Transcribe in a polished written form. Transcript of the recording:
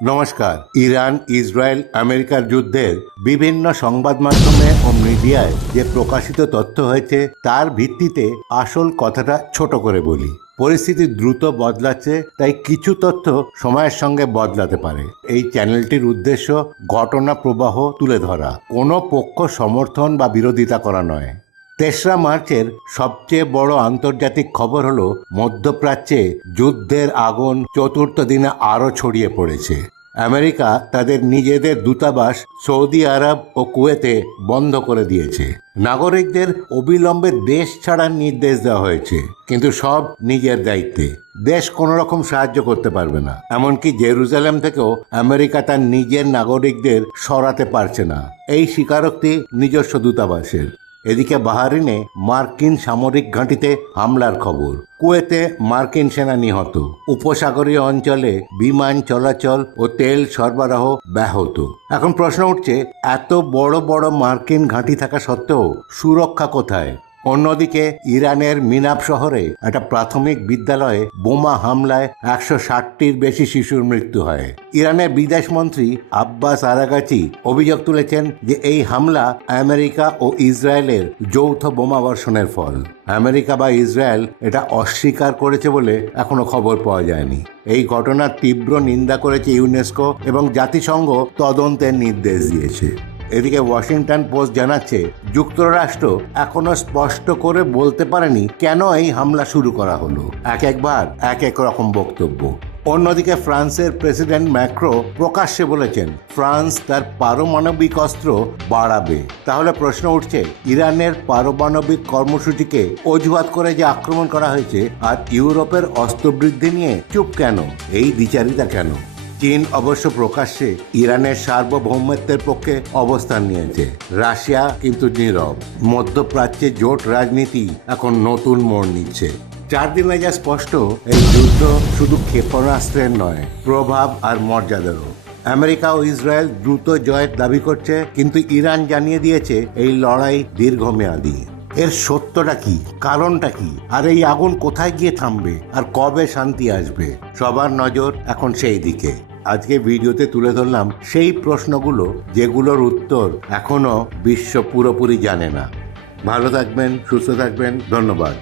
নমস্কার। Iran Israel আমেরিকার যুদ্ধের বিভিন্ন সংবাদ মাধ্যমে ও মিডিয়ায় যে প্রকাশিত তথ্য হয়েছে তার ভিত্তিতে আসল কথাটা ছোট করে বলি। পরিস্থিতি দ্রুত বদলাচ্ছে, তাই কিছু তথ্য সময়ের সঙ্গে বদলাতে পারে। এই চ্যানেলটির উদ্দেশ্য ঘটনা প্রবাহ তুলে ধরা, কোনো পক্ষ সমর্থন বা বিরোধিতা করা নয়। ৩রা মার্চের সবচেয়ে বড় আন্তর্জাতিক খবর হলো মধ্যপ্রাচ্যে যুদ্ধের আগুন চতুর্থ দিনে আরও ছড়িয়ে পড়েছে। আমেরিকা তাদের নিজেদের দূতাবাস সৌদি আরব ও কুয়েতে বন্ধ করে দিয়েছে। নাগরিকদের অবিলম্বে দেশ ছাড়ার নির্দেশ দেওয়া হয়েছে, কিন্তু সব নিজের দায়িত্বে। দেশ কোনো রকম সাহায্য করতে পারবে না। এমনকি জেরুজালেম থেকেও আমেরিকা তার নিজের নাগরিকদের সরাতে পারছে না, এই স্বীকারোক্তি নিজস্ব দূতাবাসের। এদিকে বাহরিনে মার্কিন সামরিক ঘাঁটিতে হামলার খবর, কুয়েতে মার্কিন সেনা নিহত, উপসাগরীয় অঞ্চলে বিমান চলাচল ও তেল সরবরাহ ব্যাহত। এখন প্রশ্ন উঠছে, এত বড় বড় মার্কিন ঘাঁটি থাকা সত্ত্বেও সুরক্ষা কোথায়? অন্যদিকে ইরানের মিনাব শহরে একটা প্রাথমিক বিদ্যালয়ে বোমা হামলায় ১৬০টির বেশি শিশুর মৃত্যু হয়। ইরানের বিদেশমন্ত্রী আব্বাস আরাগাচি অভিযোগ তুলেছেন যে এই হামলা আমেরিকা ও ইসরায়েলের যৌথ বোমাবর্ষণের ফল। আমেরিকা বা ইসরায়েল এটা অস্বীকার করেছে বলে এখনো খবর পাওয়া যায়নি। এই ঘটনার তীব্র নিন্দা করেছে ইউনেস্কো এবং জাতিসংঘ তদন্তের নির্দেশ দিয়েছে। এদিকে ওয়াশিংটন পোস্ট জানাচ্ছে, যুক্তরাষ্ট্র এখনো স্পষ্ট করে বলতে পারেনি কেন এই হামলা শুরু করা হলো। একবার এক এক রকম বক্তব্য। অন্যদিকে ফ্রান্সের প্রেসিডেন্ট ম্যাক্রো প্রকাশ্যে বলেছেন ফ্রান্স তার পারমাণবিক অস্ত্র বাড়াবে। তাহলে প্রশ্ন উঠছে, ইরানের পারমাণবিক কর্মসূচিকে অজুহাত করে যে আক্রমণ করা হয়েছে, আর ইউরোপের অস্ত্রবৃদ্ধি নিয়ে চুপ কেন? এই দ্বিচারিতা কেন? চীন অবশ্য প্রকাশ্যে ইরানের সার্বভৌমত্বের পক্ষে অবস্থান নিয়েছে। রাশিয়া কিন্তু নীরব। মধ্যপ্রাচ্যে জোট রাজনীতি এখন নতুন মোড় নিচ্ছে। 4 দিনে যা স্পষ্ট, এই যুদ্ধ শুধু ক্ষেপণাস্ত্রের নয়, প্রভাব আর মর্যাদারও। আমেরিকা ও ইসরায়েল দ্রুত জয়ের দাবি করছে, কিন্তু ইরান জানিয়ে দিয়েছে এই লড়াই দীর্ঘমেয়াদী। এর সত্যটা কি, কারণটা কি, আর এই আগুন কোথায় গিয়ে থামবে, আর কবে শান্তি আসবে? সবার নজর এখন সেই দিকে। আজকে ভিডিওতে তুলে ধরলাম সেই প্রশ্নগুলো যেগুলোর উত্তর এখনো বিশ্ব পুরোপুরি জানে না। ভালো থাকবেন, সুস্থ থাকবেন, ধন্যবাদ।